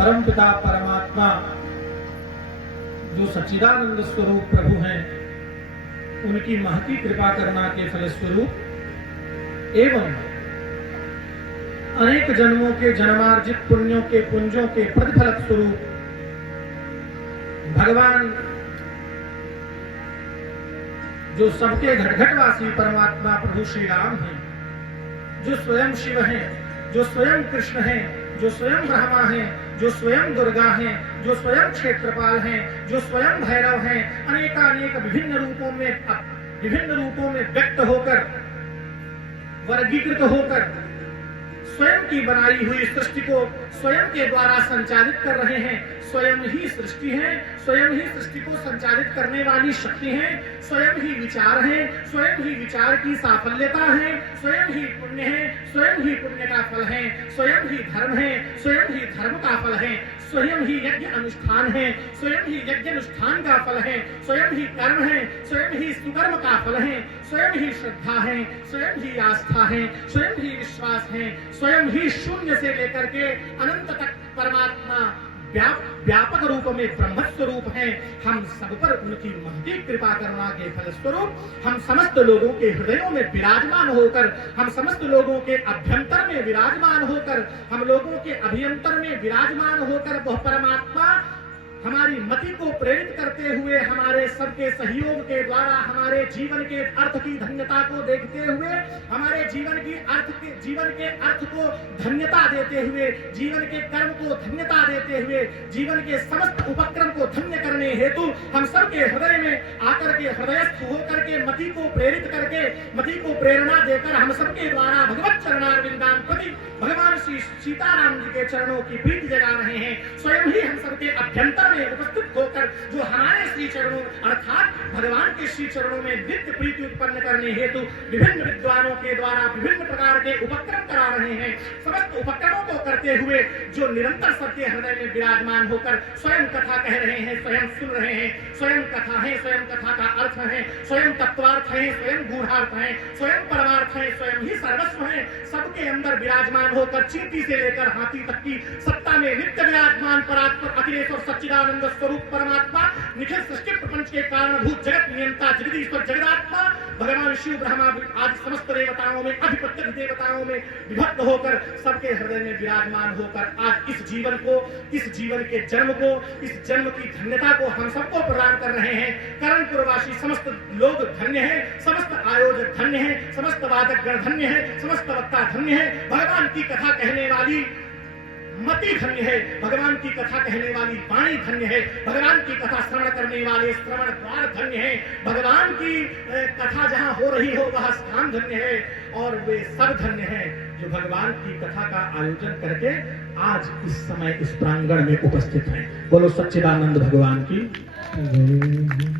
परमपिता परमात्मा जो सच्चिदानंद स्वरूप प्रभु हैं, उनकी महती कृपा करना के फलस्वरूप एवं अनेक जन्मों के जन्मार्जित पुण्यों के पुंजों के प्रतिफल स्वरूप भगवान जो सबके घटघटवासी परमात्मा प्रभु श्री राम हैं, जो स्वयं शिव हैं, जो स्वयं कृष्ण हैं, जो स्वयं ब्रह्मा हैं, जो स्वयं दुर्गा हैं, जो स्वयं क्षेत्रपाल हैं, जो स्वयं भैरव हैं, अनेकानेक विभिन्न रूपों में व्यक्त होकर, वर्गीकृत होकर स्वयं की बनाई हुई सृष्टि को स्वयं के द्वारा संचालित कर रहे हैं। स्वयं ही सृष्टि है, स्वयं ही सृष्टि को संचालित करने वाली शक्ति है, स्वयं ही विचार है, स्वयं ही विचार की साफल्यता है, स्वयं ही पुण्य है, स्वयं ही पुण्य का फल है, स्वयं ही धर्म है, स्वयं ही धर्म का फल है, स्वयं ही यज्ञ अनुष्ठान है, स्वयं ही यज्ञ अनुष्ठान का फल है, स्वयं ही कर्म है, स्वयं ही सुकर्म का फल है, स्वयं ही श्रद्धा है, स्वयं ही आस्था है, स्वयं ही विश्वास है, स्वयं ही शून्य से लेकर के अनंत तक परमात्मा व्यापक रूप में ब्रह्म स्वरूप है। हम सब पर उनकी महती कृपा करुणा के फलस्वरूप हम समस्त लोगों के हृदयों में विराजमान होकर, हम समस्त लोगों के अभ्यंतर में विराजमान होकर, हम लोगों के अभ्यंतर में विराजमान होकर वह परमात्मा हमारी मति को प्रेरित करते हुए, हमारे सबके सहयोग के द्वारा हमारे जीवन के अर्थ की धन्यता को देखते हुए, हमारे जीवन के अर्थ को धन्यता देते हुए, जीवन के कर्म को धन्यता देते हुए, जीवन के समस्त उपक्रम को धन्य करने हेतु हम सबके हृदय में आकर के, हृदयस्थ होकर के, मति को प्रेरित करके, मति को प्रेरणा देकर हम सबके द्वारा भगवत चरणारविंदान प्रति भगवान श्री सीताराम जी के चरणों की प्रीति जगा रहे हैं। स्वयं ही हम सबके अभ्यंतर में उपस्थित होकर जो हमारे श्री चरणों अर्थात भगवान के श्री चरणों में नित्य प्रीति उत्पन्न करने हेतु विभिन्न विद्वानों के द्वारा विभिन्न प्रकार के उपक्रम करा रहे हैं। समस्त उपक्रमों को करते हुए जो निरंतर सबके हृदय में विराजमान होकर स्वयं कथा कह रहे हैं, स्वयं सुन रहे हैं, स्वयं कथा है, स्वयं कथा का अर्थ है, स्वयं तत्वार्थ है, स्वयं गूढ़ार्थ है, स्वयं परमार्थ है, स्वयं ही सर्वस्व है, सबके अंदर विराजमान होकर चींटी से लेकर हाथी तक की सत्ता में नित्य विराजमान परात्पर अखिलेश और सच्चिदानंद स्वरूप परमात्मा, निखिल सृष्टि प्रपंच के कारणभूत जगत नियंता जगदीश्वर जगदात्मा भगवान शिव ब्रह्मा आदि समस्त देवताओं में, अधिपत्य देवताओं में विभक्त होकर सबके हृदय में विराजमान होकर आज इस जीवन को, इस जीवन के जन्म को, इस जन्म की धन्यता को हम सबको प्रदान कर रहे हैं। करणपुरवासी समस्त लोग धन्य है, समस्त आयोजक धन्य है, समस्त वादक गण धन्य है, समस्त वक्ता धन्य है, भगवान की कथा कहने वाली मति धन्य है, भगवान की कथा कहने वाली वाणी धन्य है, भगवान की कथा श्रवण करने वाले श्रवण द्वार धन्य है, भगवान की कथा जहाँ हो रही हो वह स्थान धन्य है, और वे सब धन्य हैं जो भगवान की कथा का आयोजन करके आज इस समय इस प्रांगण में उपस्थित हैं। बोलो सच्चिदानंद भगवान की।